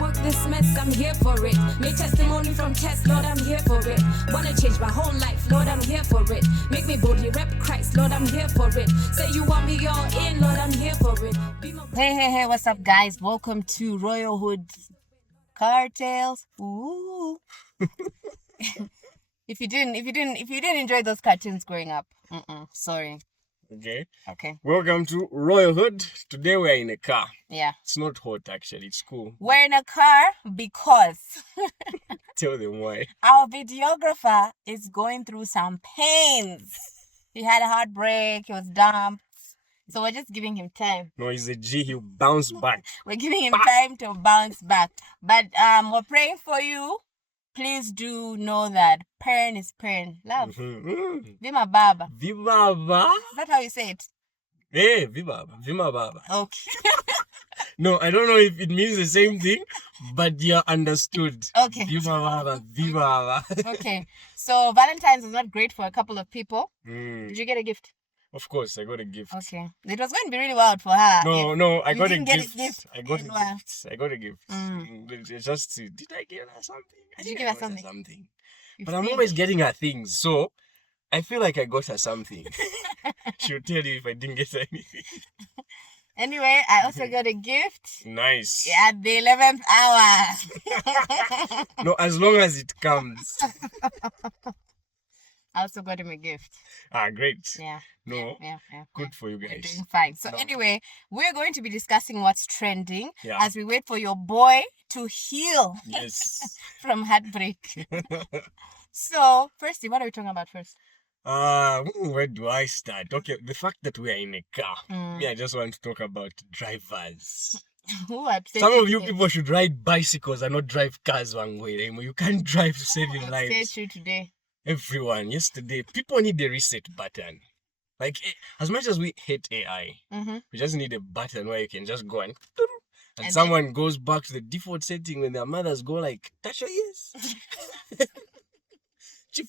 work this mess, I'm here for it. Make testimony from tests, Lord, I'm here for it. Wanna change my whole life, Lord, I'm here for it. Make me boldly rep Christ, Lord, I'm here for it. Say you want me all in, Lord, I'm here for it. Hey, what's up, guys? Welcome to Royalhood Cartels. Ooh. If you didn't enjoy those cartoons growing up, sorry. Okay. Welcome to Royalhood. Today we're in a car. Yeah. It's not hot actually. It's cool. We're in a car because Tell them why. our videographer is going through some pains. He had a heartbreak. He was dumped. So we're just giving him time. No, he's a G. He'll bounce back. We're giving him time to bounce back. But we're praying for you. Please do know that pain is pain. Love. Vima Baba. Vibaba. Is that how you say it? Hey, Vibaba. Vima Baba. Okay. No, I don't know if it means the same thing, but you're understood. Okay. Vibaba. Vibaba. Okay. So Valentine's is not great for a couple of people. Did you get a gift? Of course, I got a gift. Okay. It was going to be really wild for her. No, I you got a didn't get gift. a gift. I got a Anyway. gift. I got a gift. Just did I give her something? Did you give her something? But I'm always getting her things, so I feel like I got her something. She'll tell you if I didn't get her anything. Anyway, I also got a gift. Nice. At the 11th hour. No, as long as it comes. I also got him a gift. Great. Yeah. No. Yeah. Good for you You're guys. doing fine. So No. anyway, we're going to be discussing what's trending Yeah. as we wait for your boy to heal Yes. from heartbreak. So, firstly, what are we talking about first? Where do I start? Okay, the fact that we are in a car. Me, I just want to talk about drivers. Who upset Some of you today? people should ride bicycles and not drive cars one way. You can't drive to save your Upset lives. you today. Everyone, yesterday, people need a reset button. Like, as much as we hate AI, we just need a button where you can just go and And someone goes back to the default setting when their mothers go like, touch your ears.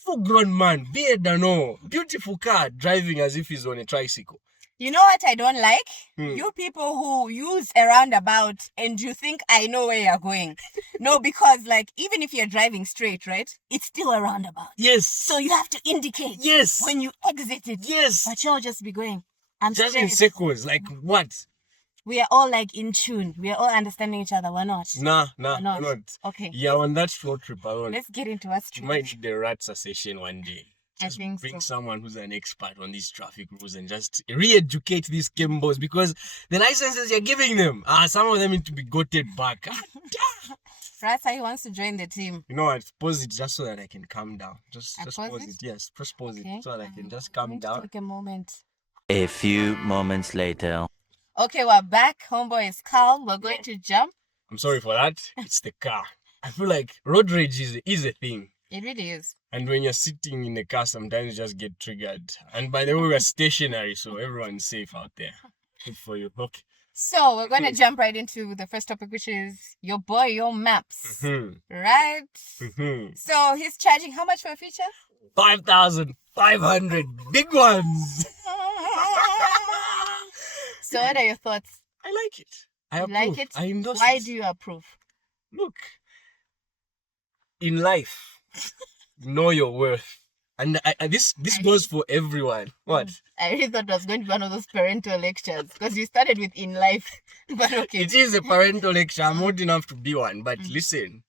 Full grown man, beard and all, beautiful car, driving as if he's on a tricycle. You know what I don't like? Hmm. You people who use a roundabout and you think I know where you're going. No, because like even if you're driving straight, right? It's still a roundabout. Yes. So you have to indicate Yes. when you exit it. Yes. But you'll just be going. I'm Just straight. in seconds, like what? We are all like in tune. We are all understanding each other. We're not. Nah, We're not. not. Okay. Yeah, on that road trip alone. Let's get into what's You true. might need the rats session one day. I Just think bring so. someone who's an expert on these traffic rules and just re-educate these Kimbos because the licenses you're giving them, some of them need to be gotten back. Rasa, he wants to join the team. You know what? Pause it just so that I can calm down. Just Pause pause it? it. Yes, press pause Okay. it so that I can just I'm calm going to down. Take a moment. A few moments later. Okay, we're back. Homeboy is calm. We're going to jump. I'm sorry for that. It's the car. I feel like road rage is a thing. It really is. And when you're sitting in the car, sometimes you just get triggered. And by the way, we're stationary, so everyone's safe out there. Good for you. Okay. So we're going to jump right into the first topic, which is your boy, your maps. Right? So he's charging how much for a feature? 5,500 big ones. So what are your thoughts? I like it. I You approve. like it? I endorse Why it. do you approve? Look, in life, know your worth. And this goes for everyone. What? I really thought it was going to be one of those parental lectures because you started with in life. But okay. It is a parental lecture. I'm old enough to be one. But listen,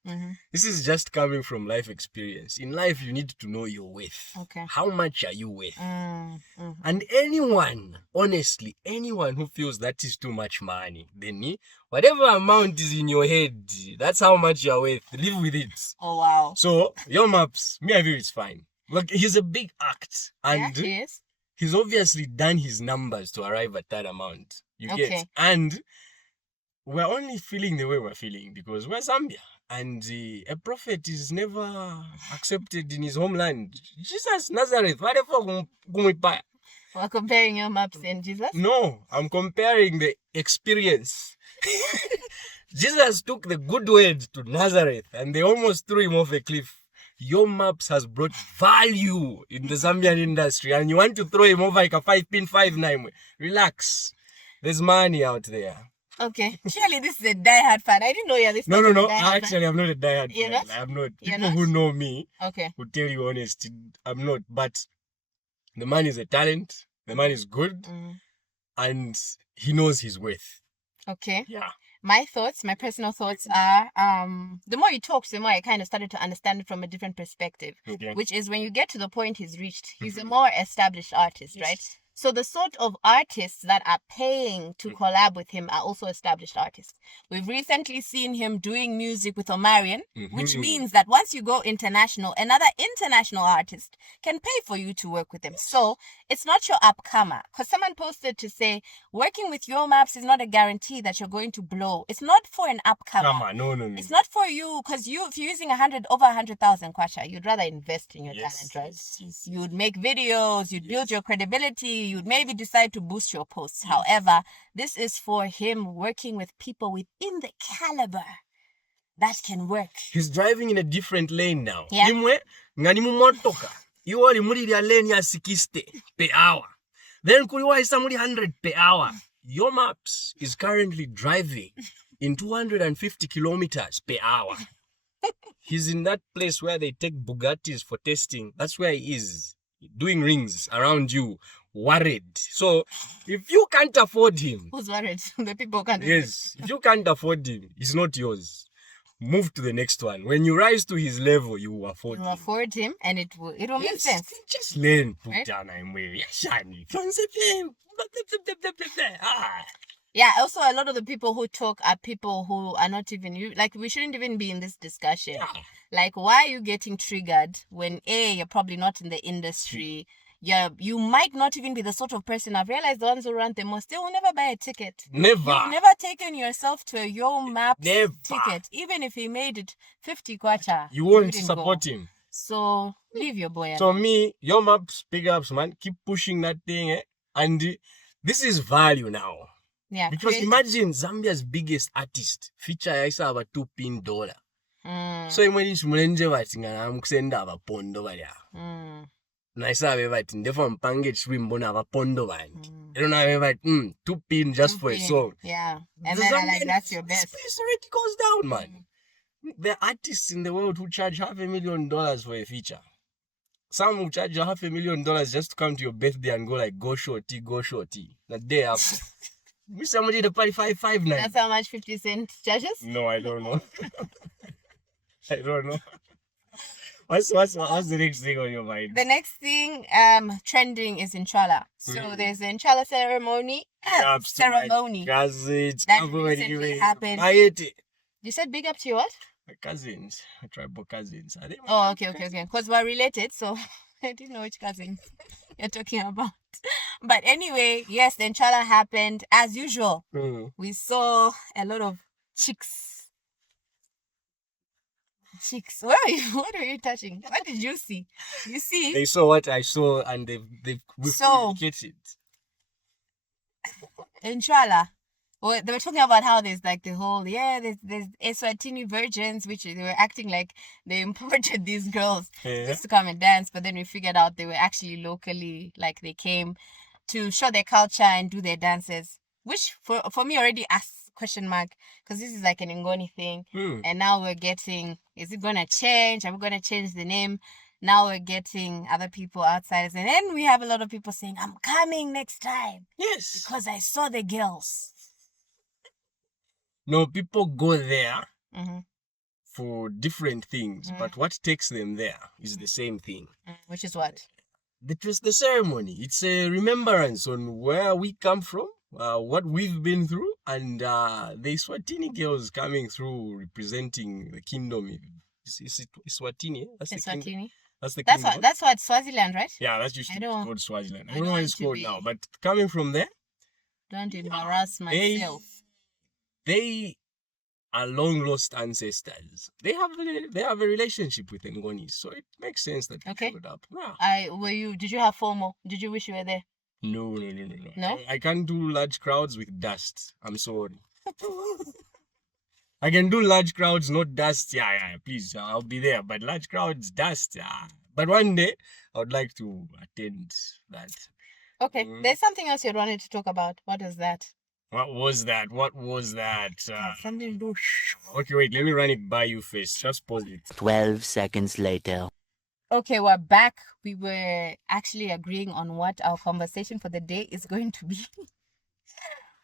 this is just coming from life experience. In life, you need to know your worth. Okay. How much are you worth? And anyone, honestly, anyone who feels that is too much money, then whatever amount is in your head, that's how much you're worth. Live with it. Oh, wow. So, your maps, me, I feel it's fine. Look, he's a big act. And Yeah, he is. he's obviously done his numbers to arrive at that amount. You Okay. get? And we're only feeling the way we're feeling because we're Zambia. And a prophet is never accepted in his homeland. Jesus, Nazareth, what the fuck? We're comparing your maps and Jesus. No, I'm comparing the experience. Jesus took the good word to Nazareth and they almost threw him off a cliff. Your maps has brought value in the Zambian industry and you want to throw him over like a 5 pin 5 9. Relax. There's money out there. Okay. Surely this is a die-hard fan. I didn't know you're this. No. much of a die-hard fan. Actually, I'm not a diehard You're fan. not? I'm not. You're People not? who know me Okay. will tell you honest. I'm not. But the man is a talent. The man is good, and he knows his worth. Okay. Yeah. My personal thoughts are, the more you talked, the more I kind of started to understand it from a different perspective, Okay. which is when you get to the point he's reached, he's a more established artist, right? So the sort of artists that are paying to collab with him are also established artists. We've recently seen him doing music with Omarion, which means that once you go international, another international artist can pay for you to work with him. So it's not your upcomer. Because someone posted to say, working with your maps is not a guarantee that you're going to blow. It's not for an upcomer. Come on, no. It's not for you, because if you're using over 100,000 kwacha, you'd rather invest in your talent, right? You'd make videos, you'd build your credibility, you'd maybe decide to boost your posts. However, this is for him working with people within the caliber that can work. He's driving in a different lane now. Yeah. Imwe ngani mu motoka. You are muri ya lane ya 60 per hour. Then kuliwa isa muri 100 per hour. Your maps is currently driving in 250 kilometers per hour. He's in that place where they take Bugattis for testing. That's where he is, doing rings around you, worried. So if you can't afford him, Who's worried? The people can't. yes, if you can't afford him, it's not yours. Move to the next one. When you rise to his level, you will afford You him. afford him, and it will make sense. Just learn put Right? down and way. Yeah, also a lot of the people who talk are people who are not even you. Like, we shouldn't even be in this discussion. Like, why are you getting triggered when you're probably not in the industry? You might not even be the sort of person. I've realized the ones who run the most, they will never buy a ticket. Never. You've never taken yourself to a Yo Maps Never. ticket. Even if he made it 50 kwacha. You won't wouldn't support go. him. So leave your boy So alone. me, your maps, big ups, man. Keep pushing that thing, and this is value now. Yeah. Because create- imagine Zambia's biggest artist feature yaisa aba $2. Mm, So imwe chimulenje bati ngana mukusenda abapondo bali awo. mm, Naisa abe bati ndefa mpange chwimbo na abapondo bandi. Ero na abe bati $2 just for a Pin. song. Yeah. The And then I like Zambian that's your best. space already goes down, man. There are artists in the world who charge $500,000 for a feature. Some will charge you $500,000 just to come to your birthday and go like, go shorty. The day after. Wish somebody to pay 559. That's how much 50 Cent charges? No, I don't know. I don't know. What's the next thing on your mind? The next thing trending is Nc'wala. So there's the Nc'wala ceremony. Ceremony. Cousins. That recently happened. Maete. You said big up to your what? My cousins. My tribal cousins. Are they Oh, okay. Because we're related, so I didn't know which cousin you're talking about. But anyway, yes, the Nc'wala happened. As usual, we saw a lot of chicks. What are you touching? What did you see? You see? They saw what I saw and they've So- communicated. Nc'wala. Well, they were talking about how there's like the whole there's Eswatini virgins, which they were acting like they imported these girls just to come and dance, but then we figured out they were actually locally, like they came to show their culture and do their dances, which for me already asks question mark, because this is like an Ngoni thing, and now we're getting, is it gonna change? Are we gonna change the name? Now we're getting other people outsiders, and then we have a lot of people saying, I'm coming next time Yes. because I saw the girls. No, people go there Mm-hmm. for different things, but what takes them there is the same thing. Which is what? The ceremony. It's a remembrance on where we come from, what we've been through, and the Swatini girls coming through representing the kingdom. Is it Swatini? That's the kingdom. Eswatini. That's the That's kingdom. what Swaziland, right? Yeah, that's usually I don't- called Swaziland. I I don't know don't what want it's to called be- now, but coming from there, Don't embarrass myself. they are long lost ancestors. They have a relationship with Ngoni, so it makes sense that they Okay. showed up. Yeah. Did you have FOMO? Did you wish you were there? No. No? I can't do large crowds with dust. I'm sorry. I can do large crowds, not dust. Yeah, please, I'll be there. But large crowds, dust. Yeah. But one day, I would like to attend that. Okay. There's something else you wanted to talk about. What is that? What was that? What was that? Something do. Okay, wait. Let me run it by you first. Just pause it. 12 seconds later. Okay, we're back. We were actually agreeing on what our conversation for the day is going to be.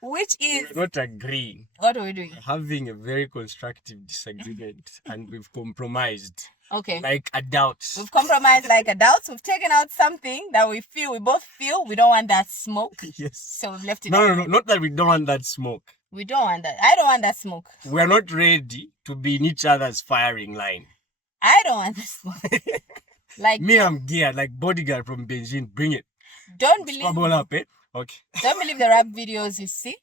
Which is... We're not agreeing. What are we doing? We're having a very constructive disagreement, and we've compromised. Okay. Like adults. We've compromised like adults. We've taken out something that we both feel we don't want that smoke. Yes. So we've left it No, out. no, not that we don't want that smoke. We don't want that. I don't want that smoke. We're not ready to be in each other's firing line. I don't want that smoke. Like, Me, I'm geared, like bodyguard from Beijing. Bring it. don't believe Squabble up, eh? Okay. don't believe the rap videos you see.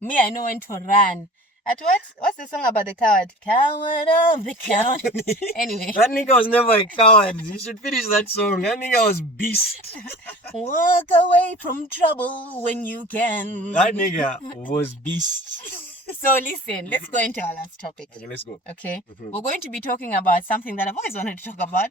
Me, I know when to run. At what's the song about the coward? Coward of the coward. Anyway. That nigga was never a coward. You should finish that song. That nigga was beast. Walk away from trouble when you can. That nigga was beast. So listen, let's go into our last topic. Okay, let's go. Okay? Mhm. We're going to be talking about something that I've always wanted to talk about.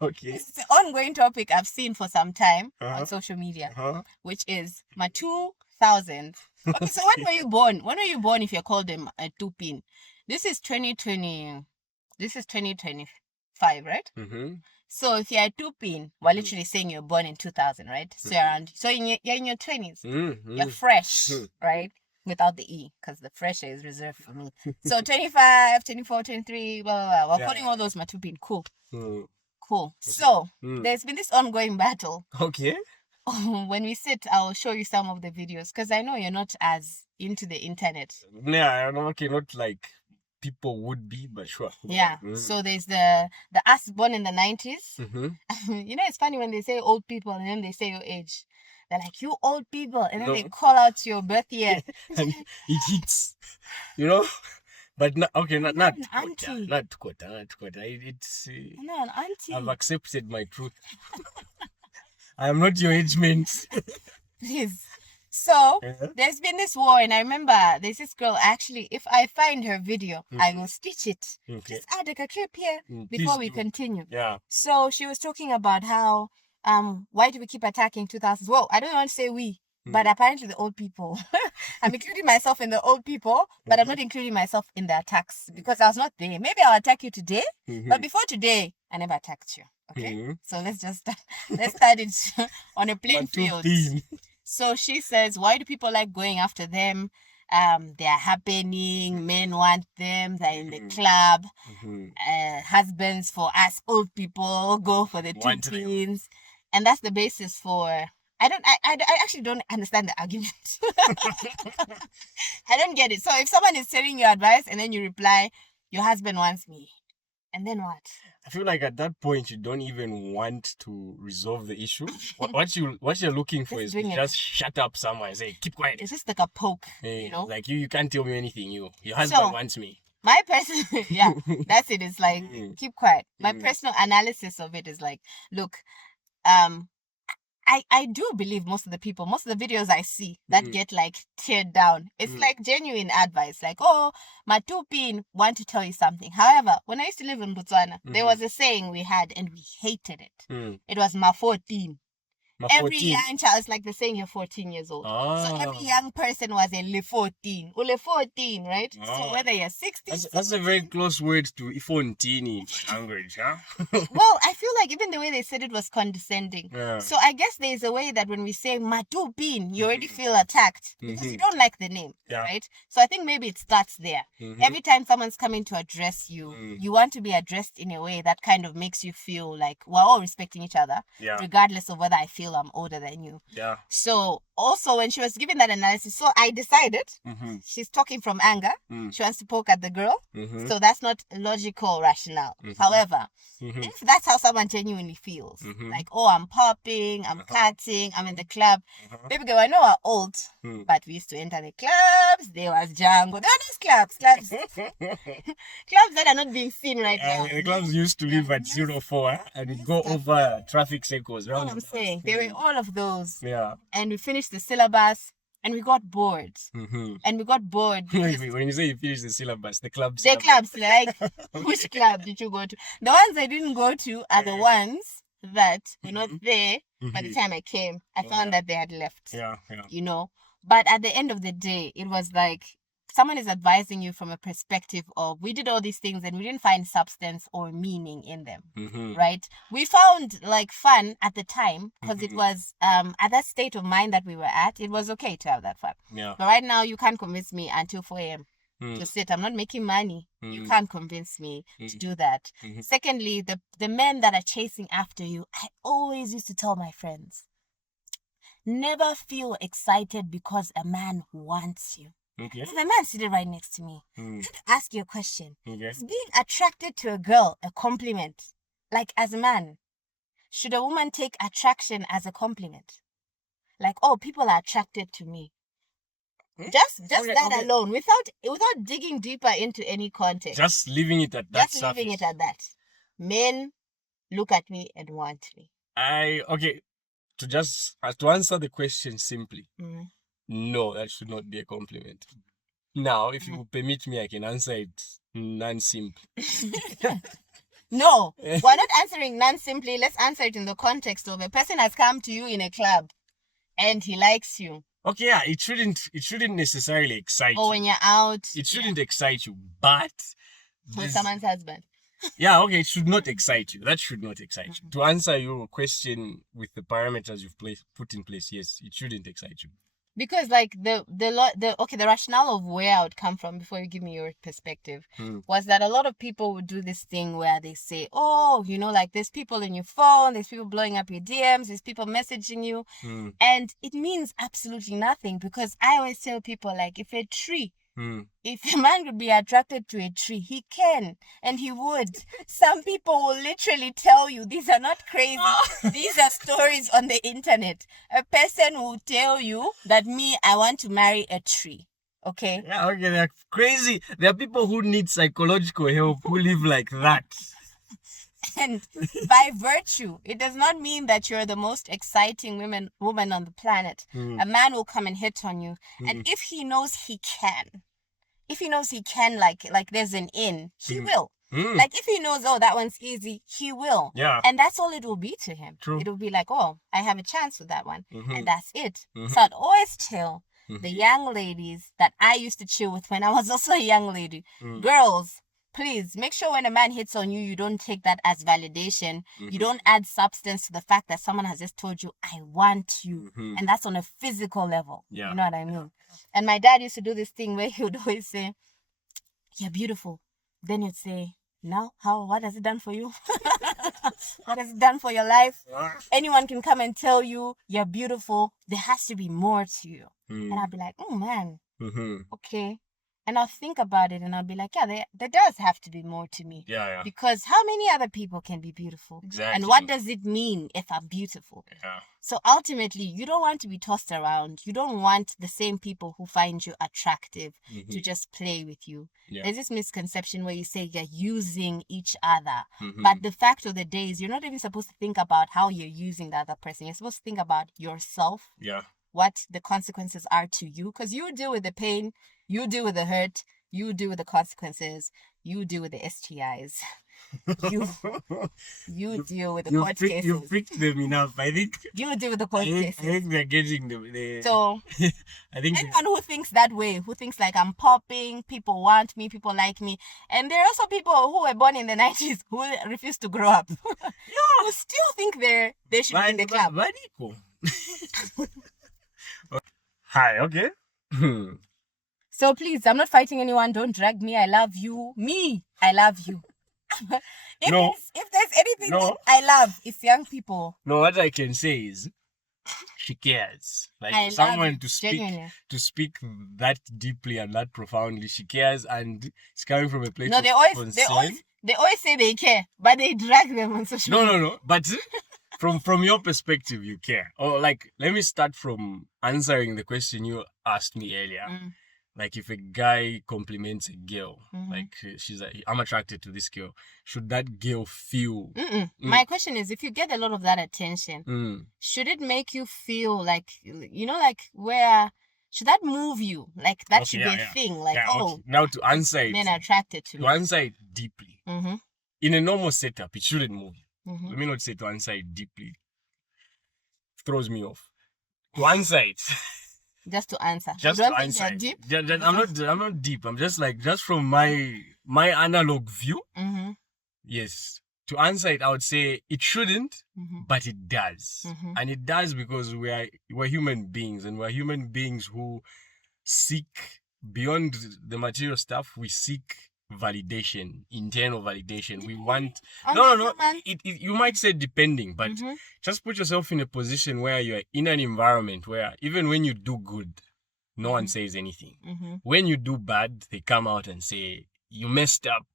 Okay. It's an ongoing topic I've seen for some time Uh-huh. on social media, Uh-huh. which is my 2000. Okay, so when were you born? When were you born if you're called a two-pin? This is 2020. This is 2025, right? Mm-hmm. So if you're a two-pin, we're literally saying you're born in 2000, right? So you're around. So you're in your 20s. Mm-hmm. You're fresh, Mhm. right? Without the E, because the fresher is reserved for me. So 25, 24, 23, blah, blah, blah. We're Yeah. calling all those my two-pin. Cool. Mm. Cool. So Mm. there's been this ongoing battle. Okay. When we sit, I'll show you some of the videos because I know you're not as into the internet. Yeah, okay, not like people would be, but sure. Yeah. Mm. So there's the us born in the 90s. Mm-hmm. You know, it's funny when they say old people and then they say your age. They're like, you old people. And then No. they call out your birth year. And it hits, you know. But okay, not an quota, auntie. not quota, not quota. It's No, an auntie. I've accepted my truth. I am not your age mate. Please. So Yeah. there's been this war, and I remember there's this girl. Actually, if I find her video, I will stitch it. Okay. Just add like a clip here Mm, before please we do. continue. Yeah. So she was talking about how why do we keep attacking 2000s? Well, I don't want to say we, but apparently the old people. I'm including myself in the old people, but I'm not including myself in the attacks because I was not there. Maybe I'll attack you today, but before today, I never attacked you. Okay, Mhm. so let's start it on a plain But two field. pin. So she says, why do people like going after them? They are happening. Men want them. They're in the club. Mhm. Husbands for us old people go for the two Want them. pins, and that's the basis for. I actually don't understand the argument. I don't get it. So if someone is telling you advice and then you reply, your husband wants me, and then what? I feel like at that point you don't even want to resolve the issue. What you're looking for Just is doing it. just shut up somewhere and say keep quiet. It's just like a poke, Hey, you know. like you can't tell me anything. Your husband So- wants me. My personal, yeah, that's it. It's like Mm. keep quiet. My Mm. personal analysis of it is like, look, I do believe most of the videos I see that Mm. get like teared down, it's Mm. like genuine advice. Like, oh, my two pin want to tell you something. However, when I used to live in Botswana, there Mhm. was a saying we had and we hated it. Mm. It was ma 14. My Every 14. young child is like the saying you're 14 years old. So every Ah. young person was a le 14. Ule 14, right? So Ah. whether you're 60, That's a very close word to Ifontini language, huh? well, I feel like even the way they said it was condescending. Yeah. So I guess there's a way that when we say Matupin, you already feel attacked because you don't like the name, Yeah. right? So I think maybe it starts there. Mhm. Every time someone's coming to address you, Mm. you want to be addressed in a way that kind of makes you feel like we're all respecting each other, Yeah. regardless of whether I feel I'm older than you. Yeah. So also when she was giving that analysis, so I decided Mm-hmm. she's talking from anger. Mm. She wants to poke at the girl. Mm-hmm. So that's not logical rationale. Mhm. However, Mm-hmm. if that's how someone genuinely feels, Mhm. like, oh, I'm popping, I'm cutting, I'm in the club. Uh-huh. Baby girl, I know we're old, Mm. but we used to enter the clubs. There was Django. There are those clubs that are not being seen right now. The clubs used to live at 04 and it go over traffic circles. You know what I'm saying? There were all of those. Yeah. And we finished the syllabus and we got bored. Mm-hmm. And we got bored. because When you say you finish the syllabus, the clubs. the clubs, like, which club did you go to? The ones I didn't go to are the ones that were not there by the time I came. I found that they had left. Yeah, yeah. You know, But at the end of the day, it was like someone is advising you from a perspective of we did all these things and we didn't find substance or meaning in them. Right? We found like fun at the time because it was at that state of mind that we were at, it was okay to have that fun. Yeah. But right now you can't convince me until 4 a.m. to sit. I'm not making money. You can't convince me to do that. Secondly, the men that are chasing after you, I always used to tell my friends, never feel excited because a man wants you. Okay. If a man sitting right next to me, ask you a question. Okay. Is being attracted to a girl a compliment? Like as a man, should a woman take attraction as a compliment? Like, oh, people are attracted to me. Just that alone, without digging deeper into any context. Just leaving it at that. Just leaving it at that. Men look at me and want me. To answer the question simply, no, that should not be a compliment. Now, if you permit me, I can answer it non-simply. No, we're not answering non-simply. Let's answer it in the context of a person has come to you in a club and he likes you. Okay, yeah, it shouldn't necessarily excite you. Or when you're out. It shouldn't excite you, but with someone's husband. Yeah, okay, it should not excite you. That should not excite you. To answer your question with the parameters you've put in place, yes, it shouldn't excite you. Because like the rationale of where I would come from before you give me your perspective was that a lot of people would do this thing where they say, oh, like there's people in your phone, there's people blowing up your DMs, there's people messaging you, and it means absolutely nothing. Because I always tell people, like, if a man could be attracted to a tree, he can, and he would. Some people will literally tell you, these are not crazy. These are stories on the internet. A person will tell you that I want to marry a tree. Okay? Yeah, okay, they're crazy. There are people who need psychological help who live like that. And by virtue, it does not mean that you're the most exciting woman on the planet. A man will come and hit on you. And if he knows he can, like there's an in, he will. Like if he knows, oh, that one's easy, he will. Yeah. And that's all it will be to him. True. It will be like, oh, I have a chance with that one. And that's it. So I'd always tell the young ladies that I used to chill with when I was also a young lady, girls, please make sure when a man hits on you, you don't take that as validation. You don't add substance to the fact that someone has just told you, I want you. And that's on a physical level. Yeah. You know what I mean? And my dad used to do this thing where he would always say, you're beautiful. Then you'd say, now, what has it done for you? What has it done for your life? Anyone can come and tell you you're beautiful. There has to be more to you. And I'd be like, oh man, okay. And I'll think about it and I'll be like, yeah, there does have to be more to me. Yeah. Because how many other people can be beautiful? Exactly. And what does it mean if I'm beautiful? Yeah. So ultimately, you don't want to be tossed around. You don't want the same people who find you attractive to just play with you. Yeah. There's this misconception where you say you're using each other. But the fact of the day is you're not even supposed to think about how you're using the other person. You're supposed to think about yourself. Yeah. What the consequences are to you. Because you deal with the pain. You deal with the hurt. You deal with the consequences. You deal with the STIs. You deal with the court cases. You picked them enough. I think you deal with the court cases. I think they're getting the so I think anyone who thinks that way, who thinks like I'm popping, people want me, people like me, and there are also people who were born in the 90s who refuse to grow up. Who still think they should be in the club. Hi, okay. So please, I'm not fighting anyone. Don't drag me. I love you. I love you. If there's anything that I love, it's young people. No, what I can say is she cares. Like someone to speak that deeply and that profoundly. She cares and it's coming from a place of concern. They always say they care, but they drag them on social media. No. But from your perspective, you care. Or like, let me start from answering the question you asked me earlier. Like if a guy compliments a girl, like she's like, I'm attracted to this girl, should that girl feel? My question is, if you get a lot of that attention, should it make you feel like, like where, should that move you? Like that should be a thing. Like, now to answer it, men are attracted to me. To answer it deeply, in a normal setup, it shouldn't move you. Let me not say to answer it deeply. Throws me off. To answer it. Just to answer. Just You don't to think answer. you're deep? I'm not deep. I'm just like, just from my analog view. Mm-hmm. Yes. To answer it, I would say it shouldn't, Mm-hmm. but it does. Mm-hmm. And it does because we're human beings, and we're human beings who seek beyond the material stuff. We seek validation, internal validation. We want no. You might say depending, but Mm-hmm. just put yourself in a position where you're in an environment where even when you do good, no one says anything. Mm-hmm. When you do bad, they come out and say you messed up.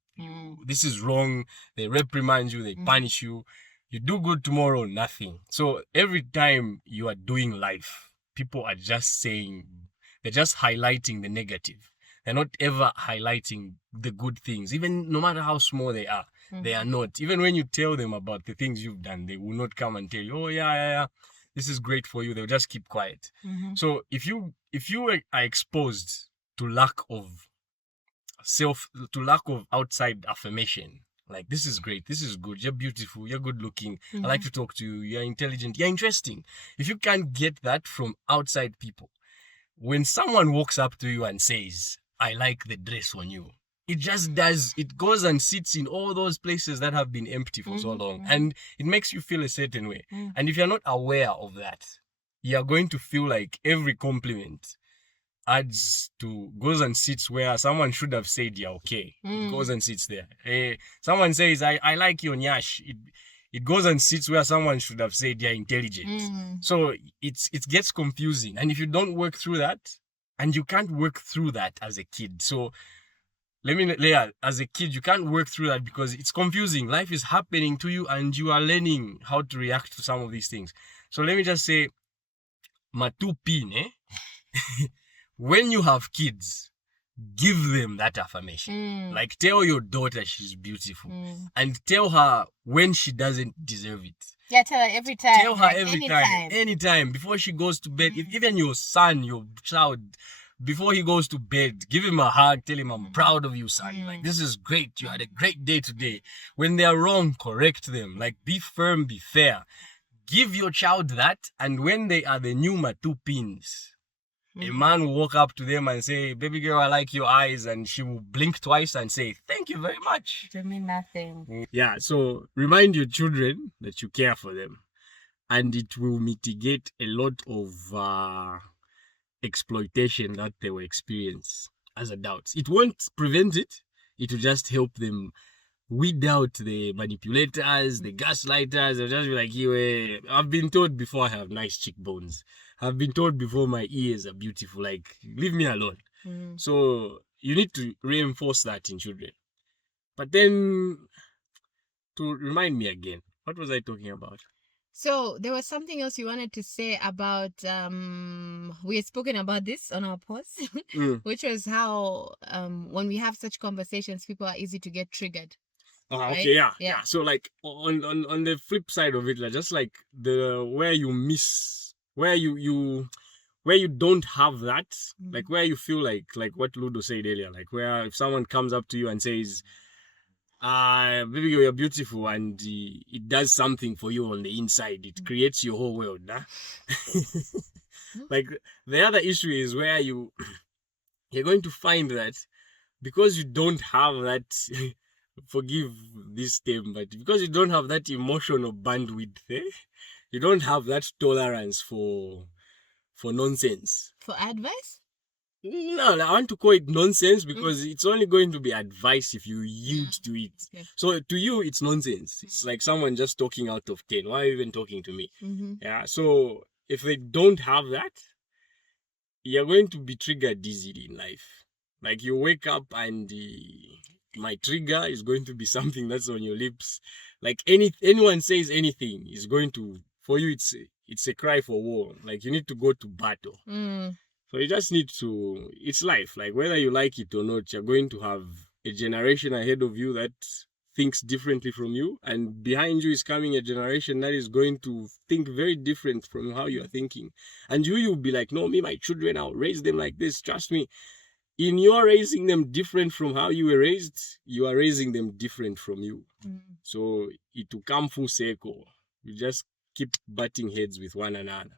This is wrong. They reprimand you, they punish you. You do good tomorrow, nothing. So every time you are doing life, people are just saying, they're just highlighting the negative. They're not ever highlighting the good things, even no matter how small they are. They are not. Even when you tell them about the things you've done, they will not come and tell you, oh yeah, this is great for you. They'll just keep quiet. So if you are exposed to lack of outside affirmation, like this is great, this is good, you're beautiful, you're good looking, I like to talk to you, you're intelligent, you're interesting. If you can't get that from outside people, when someone walks up to you and says, I like the dress on you, it just does, it goes and sits in all those places that have been empty for so long, and it makes you feel a certain way. And if you're not aware of that, you're going to feel like every compliment goes and sits where someone should have said, yeah, okay. It goes and sits there. Someone says, I like your nyash. It goes and sits where someone should have said, yeah, intelligent. So it gets confusing. And if you don't work through that, and you can't work through that as a kid. So as a kid, you can't work through that because it's confusing. Life is happening to you and you are learning how to react to some of these things. So let me just say, matupine, when you have kids, give them that affirmation. Like tell your daughter she's beautiful and tell her when she doesn't deserve it. Yeah, tell her every time. Tell her every time. Anytime. Before she goes to bed. Even your son, your child, before he goes to bed, give him a hug. Tell him, I'm proud of you, son. Like, this is great. You had a great day today. When they are wrong, correct them. Like, be firm, be fair. Give your child that. And when they are the new matupins, a man will walk up to them and say, baby girl, I like your eyes. And she will blink twice and say, thank you very much. To mean nothing. Yeah, so remind your children that you care for them. And it will mitigate a lot of exploitation that they will experience as adults. It won't prevent it. It will just help them weed out the manipulators, the gaslighters. They'll just be like, I've been told before I have nice cheekbones. I've been told before my ears are beautiful. Like, leave me alone. So you need to reinforce that in children. But then, to remind me again, what was I talking about? So there was something else you wanted to say about we had spoken about this on our post, which was how when we have such conversations, people are easy to get triggered. Right? Okay, yeah. So like on the flip side of it, like just like where you don't have that, like where you feel like what Ludo said earlier, like where if someone comes up to you and says, baby, you're beautiful, and it does something for you on the inside, it creates your whole world, nah? Like the other issue is where you're going to find that because you don't have that forgive this term, but because you don't have that emotional bandwidth, you don't have that tolerance for nonsense. For advice? No, I want to call it nonsense because it's only going to be advice if you yield to it. Okay. So to you, it's nonsense. It's like someone just talking out of 10. Why are you even talking to me? Yeah. So if they don't have that, you're going to be triggered easily in life. Like you wake up and my trigger is going to be something that's on your lips. Like anyone says anything is going to, for you, it's a cry for war. Like you need to go to battle. So you just need to, it's life. Like whether you like it or not, you're going to have a generation ahead of you that thinks differently from you. And behind you is coming a generation that is going to think very different from how you are thinking. And you'll be like, no, me, my children, I'll raise them like this. Trust me. In your raising them different from how you were raised, you are raising them different from you. So it will come full circle. You just keep butting heads with one another.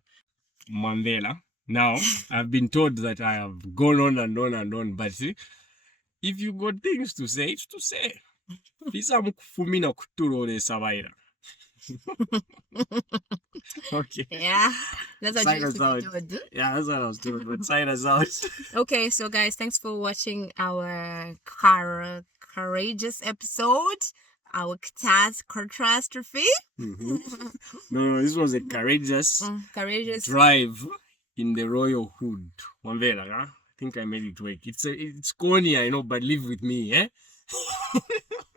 Mandela Now, I've been told that I have gone on and on and on, but see, if you got things to say, it's to say. Pisa mukufumina kutulole sabaira. Okay. Yeah, that's what Sign you us out. used to do. Yeah, that's what I was doing, but sign us out. Okay, so guys, thanks for watching our courageous episode, our catastrophe. No, this was a courageous Courageous. drive in the royal hood. Wamvela, huh? I think I made it work. It's corny, I know, but live with me, eh?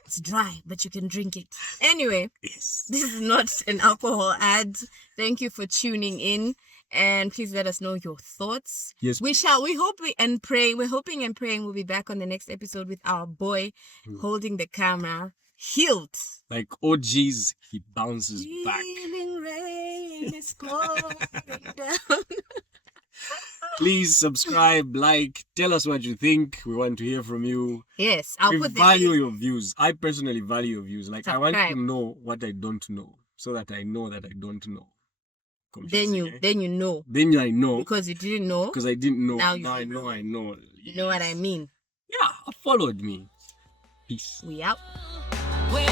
It's dry, but you can drink it. Anyway, Yes. this is not an alcohol ad. Thank you for tuning in, and please let us know your thoughts. Yes. We're hoping and praying we'll be back on the next episode with our boy holding the camera, healed. Like OGs, he bounces back. Healing rain is pouring down. Please subscribe, like, tell us what you think. We want to hear from you. Yes, I'll We put the value link. your views. I personally value your views. Like, I want to Subscribe. know what I don't know, so that I know that I don't know. Then you know, Then I know, because you didn't know. because I didn't know. Now Now I know. You know what I mean. Yeah, followed me. Peace. We out. We're